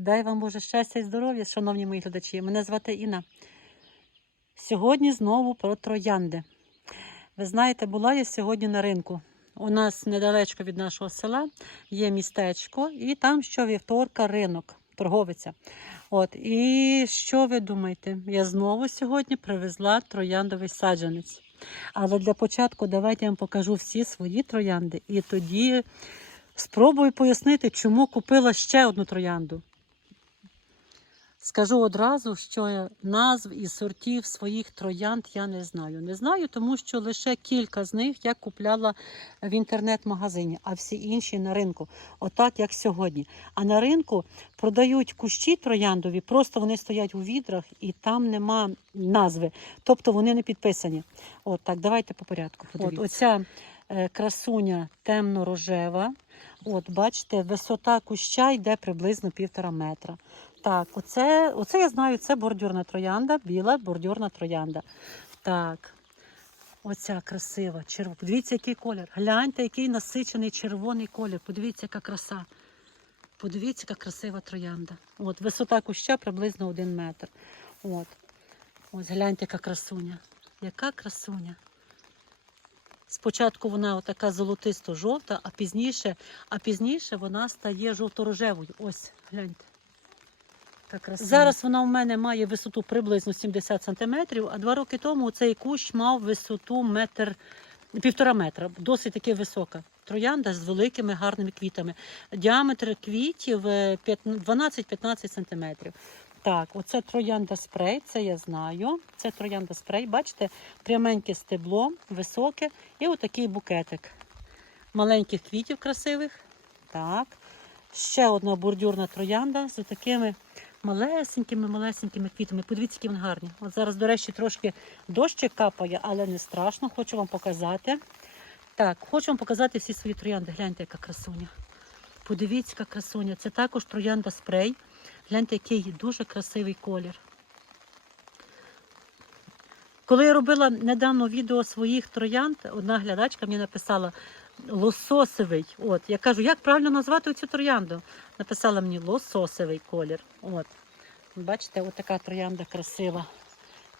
Дай вам Боже щастя і здоров'я, шановні мої глядачі. Мене звати Інна. Сьогодні знову про троянди. Ви знаєте, була я сьогодні на ринку. У нас недалечко від нашого села є містечко, і там щовівторка ринок, торговиця. От, і що ви думаєте? Я знову сьогодні привезла трояндовий саджанець. Але для початку давайте я вам покажу всі свої троянди, і тоді спробую пояснити, чому купила ще одну троянду. Скажу одразу, що назв і сортів своїх троянд я не знаю. Не знаю, тому що лише кілька з них я купляла в інтернет-магазині, а всі інші на ринку. Отак, як сьогодні. А на ринку продають кущі трояндові, просто вони стоять у відрах і там нема назви. Тобто вони не підписані. От так, давайте по порядку. От оця е, красуня темно-рожева. От, бачите, висота куща йде приблизно півтора метра. Так, оце, оце я знаю, це бордюрна троянда, біла бордюрна троянда. Так, оця красива червона. Подивіться, який колір. Гляньте, який насичений червоний колір. Подивіться, яка краса. Подивіться, яка красива троянда. От, висота куща приблизно один метр. От. Ось гляньте, яка красуня. Яка красуня. Спочатку вона отака золотисто-жовта, а пізніше, а пізніше вона стає жовто-рожевою. Ось, гляньте. Зараз вона у мене має висоту приблизно 70 см, а два роки тому цей кущ мав висоту метр, півтора метра, досить таки висока. Троянда з великими гарними квітами. Діаметр квітів е, 12-15 см. Так, оце троянда спрей, це я знаю. Це троянда спрей. Бачите, пряменьке стебло, високе і отакий букетик. Маленьких квітів красивих. Так. Ще одна бордюрна троянда з такими малесенькими, малесенькими квітами. Подивіться, які вони гарні. От зараз, до речі, трошки дощик капає, але не страшно. Хочу вам показати. Так, хочу вам показати всі свої троянди. Гляньте, яка красуня. Подивіться, яка красуня. Це також троянда спрей. Гляньте, який дуже красивий колір. Коли я робила недавно відео своїх троянд, одна глядачка мені написала лососовий. От, я кажу, як правильно назвати цю троянду? Написала мені лососовий колір. От. Бачите, от така троянда красива.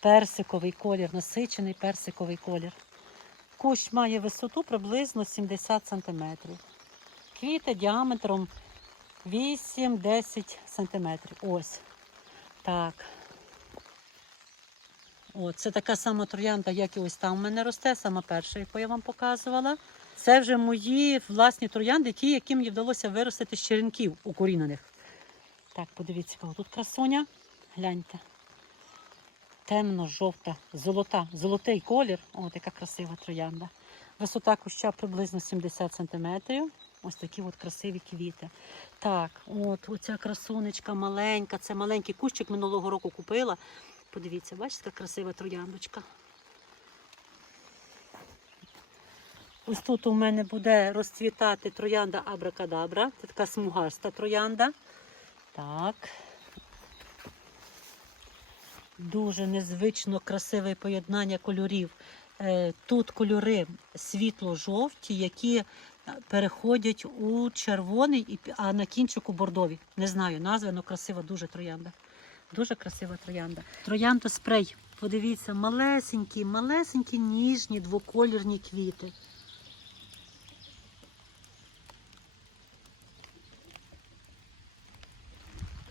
Персиковий колір, насичений персиковий колір. Кущ має висоту приблизно 70 см. Квіти діаметром 8-10 см. Ось. Так. О, це така сама троянда, як і ось там у мене росте, сама перша, яку я вам показувала. Це вже мої власні троянди, ті, які мені вдалося виростити з черенків укорінених. Так, подивіться, яка тут красуня. Гляньте. Темно-жовта, золота, золотий колір. О, яка красива троянда. Висота куща приблизно 70 см. Ось такі от красиві квіти. Так, от оця красунечка маленька. Це маленький кущик минулого року купила. Подивіться, бачите, яка красива трояндочка. Ось тут у мене буде розцвітати троянда Абракадабра. Це така смугаста троянда. Так. Дуже незвично красиве поєднання кольорів. Е, Тут кольори світло-жовті, які переходять у червоний, а на кінчику бордові. Не знаю назви, але красива дуже троянда. Дуже красива троянда. Троянда спрей. Подивіться, малесенькі, малесенькі, ніжні двоколірні квіти.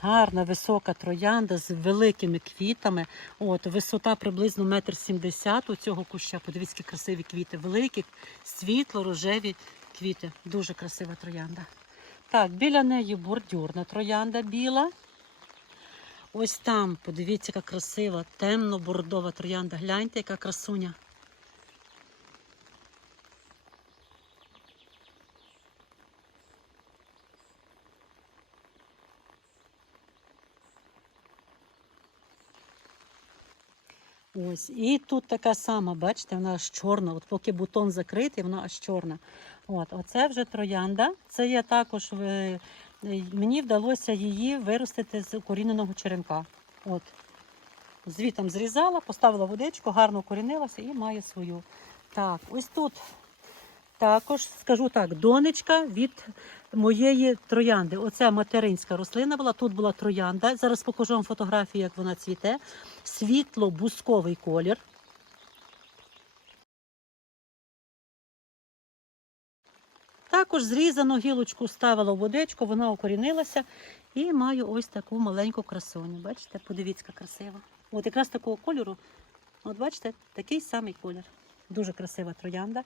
Гарна висока троянда з великими квітами. От, висота приблизно метр сімдесят у цього куща. Подивіться, які красиві квіти. Великі, світло-рожеві квіти. Дуже красива троянда. Так, біля неї бордюрна троянда біла. Ось там, подивіться, яка красива, темно-бордова троянда. Гляньте, яка красуня. Ось, і тут така сама, бачите, вона аж чорна. От поки бутон закритий, вона аж чорна. От, оце вже троянда. Це я також е, е, мені вдалося її виростити з укоріненого черенка. От. Звітом зрізала, поставила водичку, гарно укорінилася і має свою. Так, ось тут Також скажу так, донечка від моєї троянди. Оце материнська рослина була. Тут була троянда. Зараз покажу вам фотографію, як вона цвіте. Світло-бусковий колір. Також зрізану гілочку ставила в водичку, вона укорінилася і маю ось таку маленьку красуню. Бачите, подивіться, яка красива. От якраз такого кольору, от бачите, такий самий колір. Дуже красива троянда.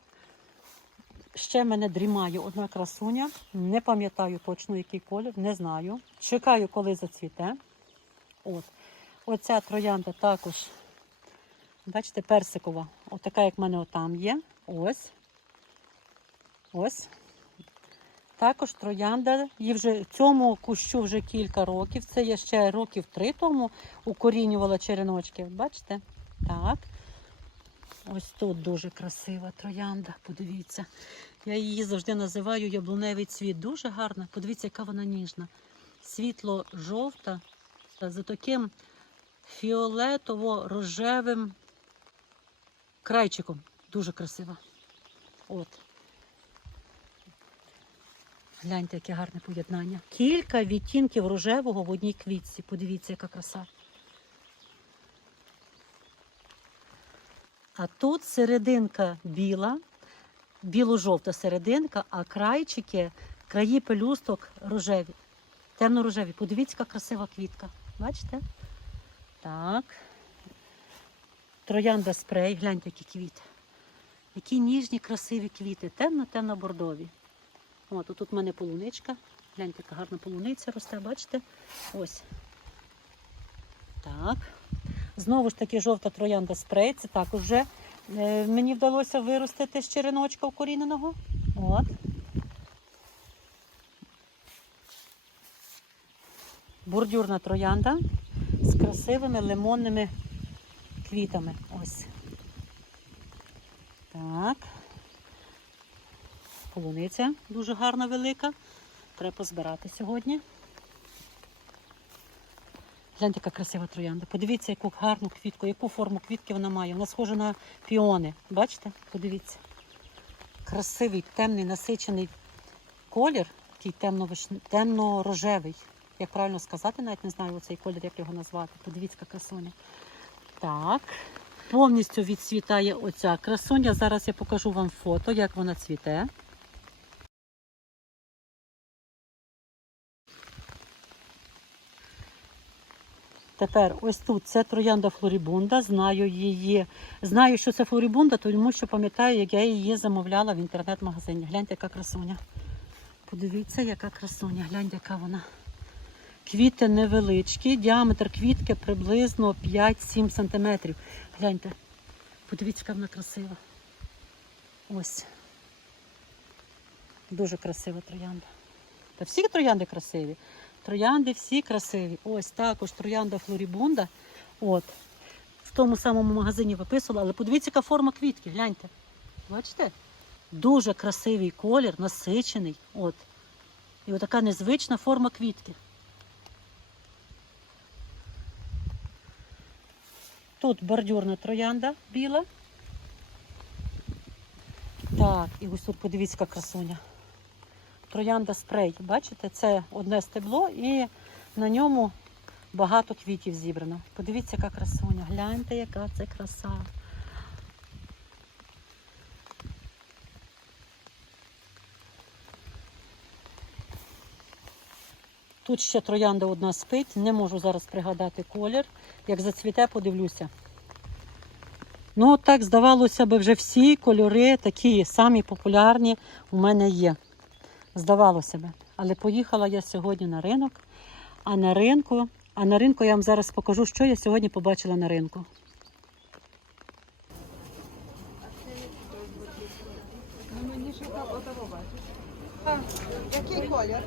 Ще мене дрімає одна красуня. Не пам'ятаю точно, який колір, не знаю. Чекаю, коли зацвіте. От. Оця троянда також, бачите, персикова. Отака, як в мене отам є. Ось. Ось. Також троянда. Їй вже цьому кущу вже кілька років. Це я ще років три тому укорінювала череночки. Бачите? Так. Ось тут дуже красива троянда. Подивіться. Я її завжди називаю яблуневий цвіт. Дуже гарна. Подивіться, яка вона ніжна. Світло-жовта та за таким фіолетово-рожевим крайчиком. Дуже красива. От. Гляньте, яке гарне поєднання. Кілька відтінків рожевого в одній квітці. Подивіться, яка краса. А тут серединка біла, біло-жовта серединка, а крайчики, краї пелюсток рожеві, темно-рожеві. Подивіться, яка красива квітка. Бачите? Так. Троянда спрей, гляньте, які квіти. Які ніжні, красиві квіти, темно-темно-бордові. От, тут в мене полуничка. Гляньте, яка гарна полуниця росте, бачите? Ось. Так. Знову ж таки, жовта троянда спрей. Це також вже е, мені вдалося виростити з череночка укоріненого. От. Бордюрна троянда з красивими лимонними квітами. Ось. Так. Полуниця дуже гарна велика. Треба позбирати сьогодні. Гляньте, яка красива троянда. Подивіться, яку гарну квітку, яку форму квітки вона має. Вона схожа на піони. Бачите? Подивіться. Красивий, темний, насичений колір, такий темно-рожевий. Як правильно сказати, навіть не знаю оцей колір, як його назвати. Подивіться, яка красуня. Так. Повністю відцвітає оця красуня. Зараз я покажу вам фото, як вона цвіте. Тепер ось тут це троянда флорібунда. Знаю її. Знаю, що це флорібунда, тому що пам'ятаю, як я її замовляла в інтернет-магазині. Гляньте, яка красуня. Подивіться, яка красуня. Гляньте, яка вона. Квіти невеличкі, діаметр квітки приблизно 5-7 см. Гляньте. Подивіться, яка вона красива. Ось. Дуже красива троянда. Та всі троянди красиві. Троянди всі красиві. Ось також троянда флорібунда. От. В тому самому магазині виписувала, але подивіться, яка форма квітки. Гляньте. Бачите? Дуже красивий колір, насичений. От. І отака незвична форма квітки. Тут бордюрна троянда біла. Так, і ось тут подивіться, яка красуня. Троянда спрей. Бачите, це одне стебло і на ньому багато квітів зібрано. Подивіться, яка красуня. Гляньте, яка це краса. Тут ще троянда одна спить, не можу зараз пригадати колір. Як зацвіте, подивлюся. Ну, так здавалося би, вже всі кольори такі самі популярні у мене є здавалося б, Але поїхала я сьогодні на ринок, а на ринку, а на ринку я вам зараз покажу, що я сьогодні побачила на ринку. Який колір?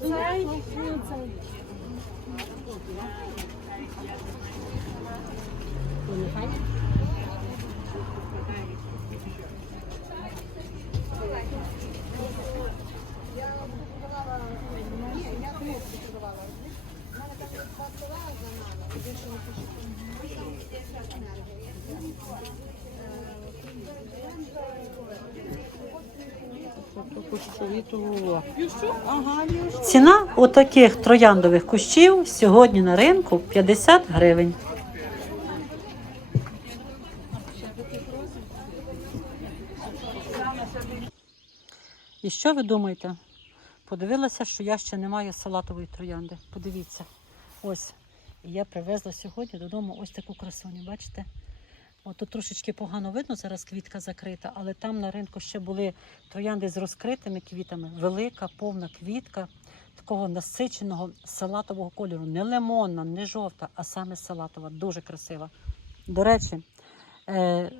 Цей. Ціна отаких трояндових кущів сьогодні на ринку 50 гривень. І що ви думаєте? Подивилася, що я ще не маю салатової троянди. Подивіться. Ось. І я привезла сьогодні додому ось таку красуню. Бачите? От тут трошечки погано видно, зараз квітка закрита, але там на ринку ще були троянди з розкритими квітами. Велика, повна квітка такого насиченого салатового кольору. Не лимонна, не жовта, а саме салатова. Дуже красива. До речі,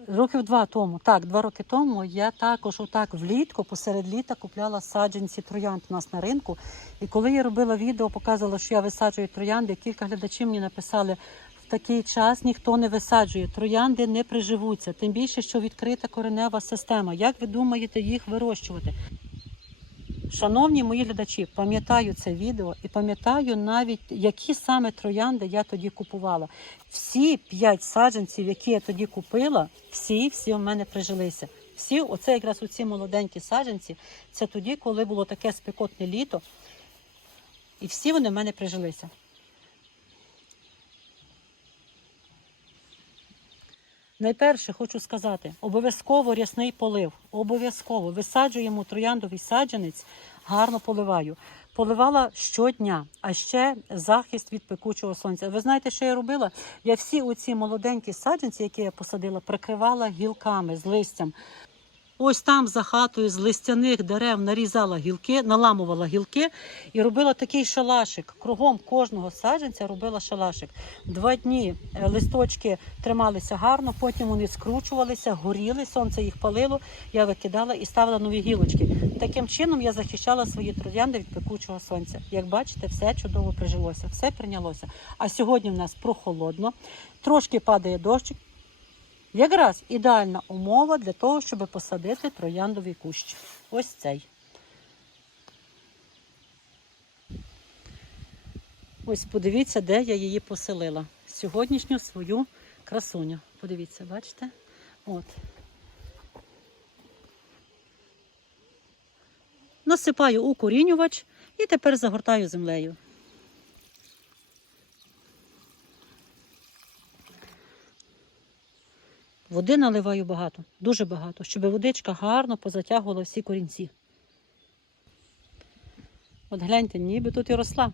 років два тому, так, два роки тому, я також отак влітку, посеред літа купляла саджанці троянд у нас на ринку. І коли я робила відео, показувала, що я висаджую троянди, кілька глядачів мені написали. В такий час ніхто не висаджує, троянди не приживуться, тим більше, що відкрита коренева система. Як ви думаєте їх вирощувати? Шановні мої глядачі, пам'ятаю це відео і пам'ятаю навіть, які саме троянди я тоді купувала. Всі п'ять саджанців, які я тоді купила, всі всі в мене прижилися. Всі, оце якраз оці молоденькі саджанці, це тоді, коли було таке спекотне літо, і всі вони в мене прижилися. Найперше хочу сказати, обов'язково рясний полив. Обов'язково висаджуємо трояндовий саджанець, гарно поливаю. Поливала щодня, а ще захист від пекучого сонця. Ви знаєте, що я робила? Я всі оці молоденькі саджанці, які я посадила, прикривала гілками з листям. Ось там за хатою з листяних дерев нарізала гілки, наламувала гілки і робила такий шалашик. Кругом кожного саджанця робила шалашик. Два дні е, листочки трималися гарно, потім вони скручувалися, горіли, сонце їх палило. Я викидала і ставила нові гілочки. Таким чином я захищала свої троянди від пекучого сонця. Як бачите, все чудово прижилося, все прийнялося. А сьогодні в нас прохолодно, трошки падає дощик. Якраз ідеальна умова для того, щоб посадити трояндовий кущ. Ось цей. Ось подивіться, де я її поселила. Сьогоднішню свою красуню. Подивіться, бачите? От. Насипаю укорінювач і тепер загортаю землею. Води наливаю багато, дуже багато, щоб водичка гарно позатягувала всі корінці. От гляньте, ніби тут і росла.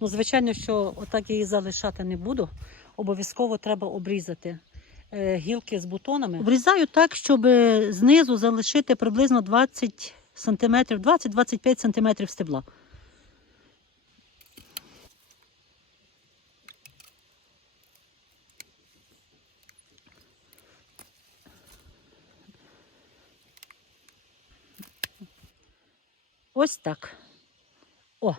Ну, звичайно, що отак її залишати не буду. Обов'язково треба обрізати е, гілки з бутонами. Обрізаю так, щоб знизу залишити приблизно 20 см, 20-25 см стебла. Ось так. О.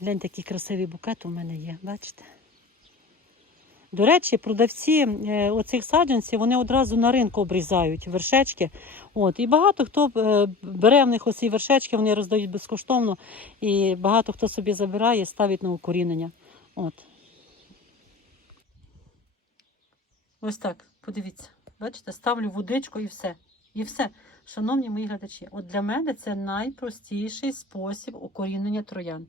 Глянь, такий красивий букет у мене є, бачите? До речі, продавці е, оцих саджанців вони одразу на ринку обрізають вершечки. От. І багато хто е, бере в них оці вершечки, вони роздають безкоштовно, і багато хто собі забирає, ставить на укорінення. От. Ось так, подивіться. Бачите, ставлю водичку і все. І все. Шановні мої глядачі, от для мене це найпростіший спосіб укорінення троянд.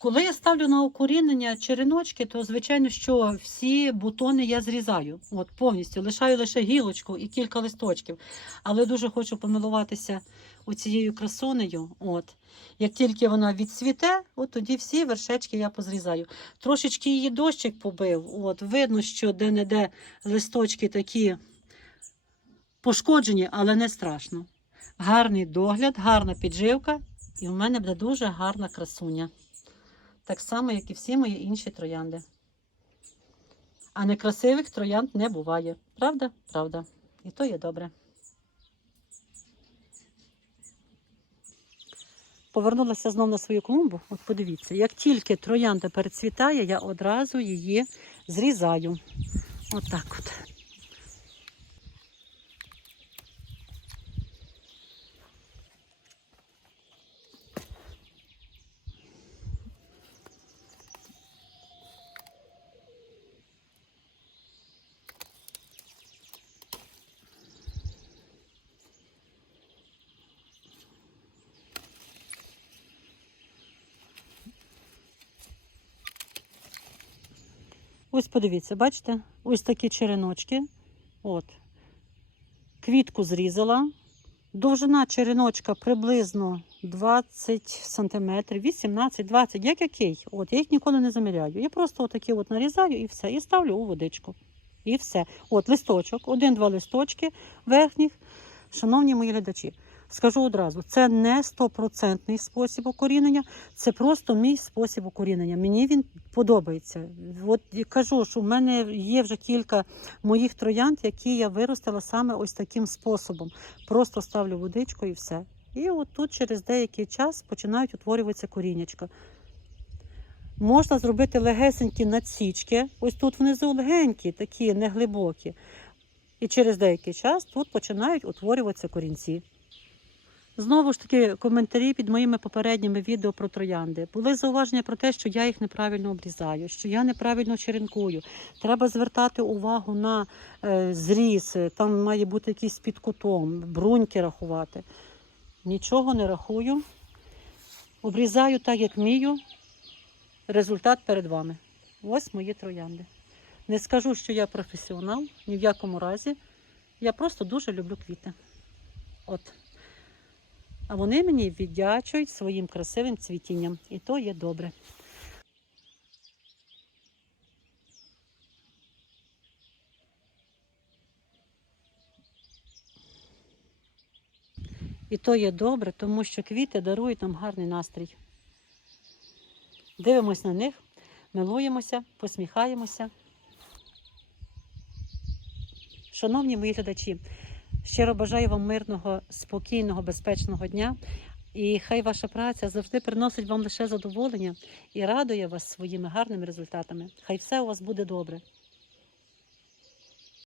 Коли я ставлю на укорінення череночки, то звичайно, що всі бутони я зрізаю. От повністю лишаю лише гілочку і кілька листочків. Але дуже хочу помилуватися оцією красунею. От. Як тільки вона відцвіте, от тоді всі вершечки я позрізаю. Трошечки її дощик побив. От, видно, що де-не-де листочки такі пошкоджені, але не страшно. Гарний догляд, гарна підживка, і в мене буде дуже гарна красуня. Так само, як і всі мої інші троянди. А некрасивих троянд не буває. Правда? Правда. І то є добре. Повернулася знов на свою клумбу. От подивіться, як тільки троянда перецвітає, я одразу її зрізаю. Отак от. Ось подивіться, бачите? Ось такі череночки. От. Квітку зрізала. Довжина череночка приблизно 20 сантиметрів, 18-20, як який. От, я їх ніколи не заміряю. Я просто отакі от нарізаю і все. І ставлю у водичку. І все. От листочок, один-два листочки верхніх. Шановні мої глядачі, скажу одразу, це не стопроцентний спосіб укорінення, це просто мій спосіб укорінення. Мені він подобається. От кажу, що в мене є вже кілька моїх троянд, які я виростила саме ось таким способом. Просто ставлю водичку і все. І от тут через деякий час починають утворюватися коріннячка. Можна зробити легесенькі надсічки. Ось тут внизу легенькі, такі неглибокі. І через деякий час тут починають утворюватися корінці. Знову ж таки, коментарі під моїми попередніми відео про троянди. Були зауваження про те, що я їх неправильно обрізаю, що я неправильно черенкую. Треба звертати увагу на е, зріз, е, там має бути якийсь під кутом, бруньки рахувати. Нічого не рахую. Обрізаю так, як вмію. Результат перед вами. Ось мої троянди. Не скажу, що я професіонал, ні в якому разі. Я просто дуже люблю квіти. От. А вони мені віддячують своїм красивим цвітінням. І то є добре. І то є добре, тому що квіти дарують нам гарний настрій. Дивимось на них, милуємося, посміхаємося. Шановні мої глядачі, щиро бажаю вам мирного, спокійного, безпечного дня. І хай ваша праця завжди приносить вам лише задоволення і радує вас своїми гарними результатами. Хай все у вас буде добре.